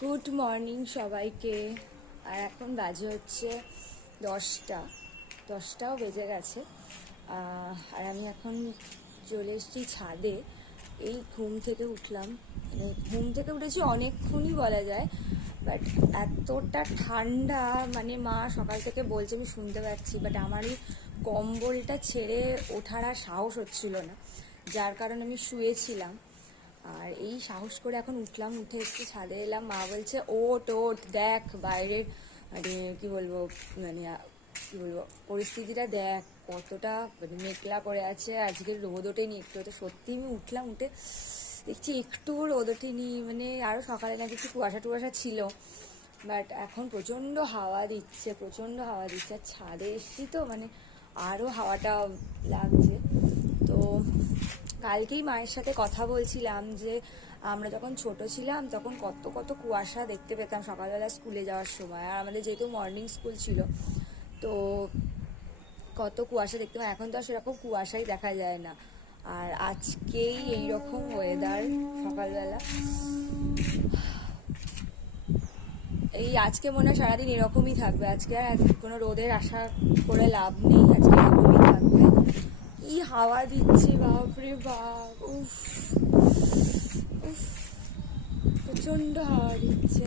Good morning সবাইকে। আর এখন বাজে হচ্ছে 10টাও বেজে গেছে। আর আমি এখন চলে এসেছি ছাদে। এই ঘুম থেকে উঠলাম, মানে ঘুম থেকে উঠেছি অনেকক্ষণই বলা যায়, বাট এতটা ঠান্ডা, মানে মা সকাল থেকে বলছে আমি শুনতে পাচ্ছি, বাট আমার এই কম্বলটা ছেড়ে ওঠার আর সাহস হচ্ছিল না, যার কারণে আমি শুয়েছিলাম। আর এই সাহস করে এখন উঠলাম, উঠে একটু ছাদে এলাম। মা বলছে ওঠ ওঠ, দেখ বাইরের মানে কী বলবো, মানে কী বলবো পরিস্থিতিটা দেখ কতটা মানে মেঘলা করে আছে, আজকের রোদ ওঠেনি একটু। তো সত্যি আমি উঠলাম, উঠে দেখছি একটু রোদ ওঠেনি, মানে আরও সকালে নাকি একটু কুয়াশা টুয়াশা ছিল, বাট এখন প্রচণ্ড হাওয়া দিচ্ছে, আর ছাদে এসছি তো মানে আরও হাওয়াটা লাগছে। তো কালকেই মায়ের সাথে কথা বলছিলাম যে আমরা যখন ছোট ছিলাম তখন কত কত কুয়াশা দেখতে পেতাম সকালবেলা স্কুলে যাওয়ার সময়। আর আমাদের যেহেতু মর্নিং স্কুল ছিল, তো কত কুয়াশা দেখতে পাই। এখন তো আর সেরকম কুয়াশাই দেখা যায় না। আর আজকেই এইরকম ওয়েদার সকালবেলা, এই আজকে মনে হয় সারাদিন এরকমই থাকবে। আজকে আর কোনো রোদের আশা করে লাভ নেই, আজকে এরকমই থাকবে। কি হাওয়া দিচ্ছে, বাপরে বাপ, উফ উফ, প্রচণ্ড হাওয়া দিচ্ছে।